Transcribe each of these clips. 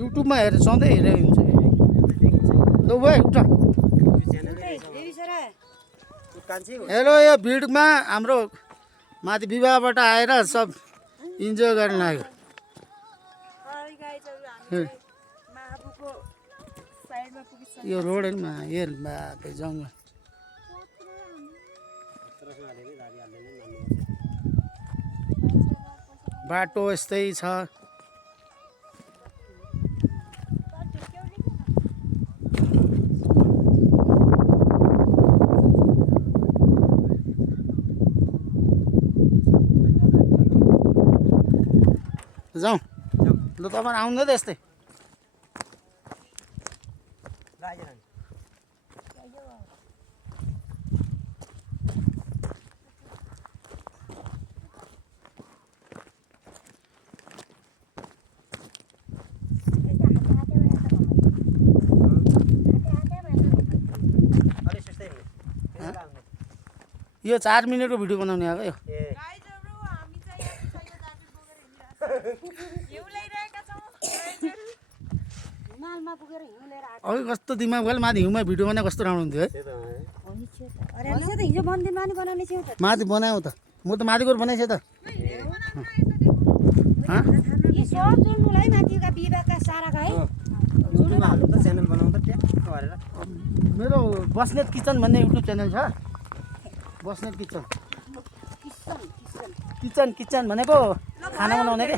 युट्युबमा हेरेर सधैँ हेरेको हुन्छ ल भाइ उठ हेलो यो भिडमा हाम्रो माथि विवाहबाट आएर सब इन्जोय गर्न लाग्यो यो रोड हेर्नु हेर बापे जङ्गल बाटो यस्तै छ जाउँ ल तपाईँ आउनु त यस्तै यो 4 मिनटको भिडियो बनाउने आएको यो अघि कस्तो दिमाग भयो माथि हिउँमा भिडियो बनाए कस्तो राम्रो हुन्थ्यो है माथि बनायो त म त माथि गएर बनाइसकेँ त मेरो बस्नेत किचन भन्ने युट्युब च्यानल छ बस्नेत किचन किचन किचन भनेको खाना बनाउने के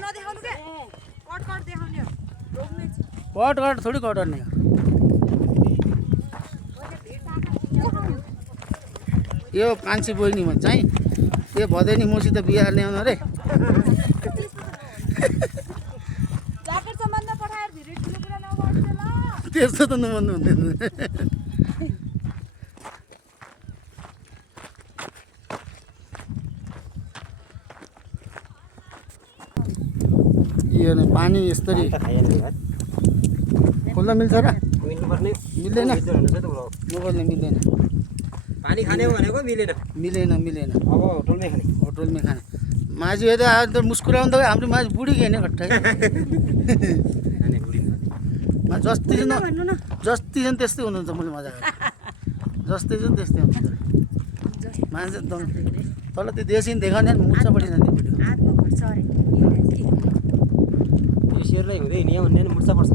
कट कट थोड़ी कट गर्ने यो कान्छी बहिनी भन्छ है यो भदैनी मसित बिहा ल्याउनु अरे त्यस्तो त नभन्नु हुँदैन यो पानी यसरी खोल्न मिल्छ र मिल्दैन नगर्ने मिल्दैन पानी खाने हो भनेको मिलेन मिलेन मिलेन अब होटलमै खाने होटलमै खाने माझी यता आज त मुस्कुराउनु त हाम्रो माझी बुढी खेने घट्टै खाने बुढी जति छन् त्यस्तै हुनुहुन्छ मैले मजा गरेँ जस्तै छन् त्यस्तै हुन्छ मान्छे तल त्यो देशीन देखाउने मुर्छा बढी जाने भिडियो यो शेरलाई हुँदै हिँड्यो भन्ने मुर्छा पर्छ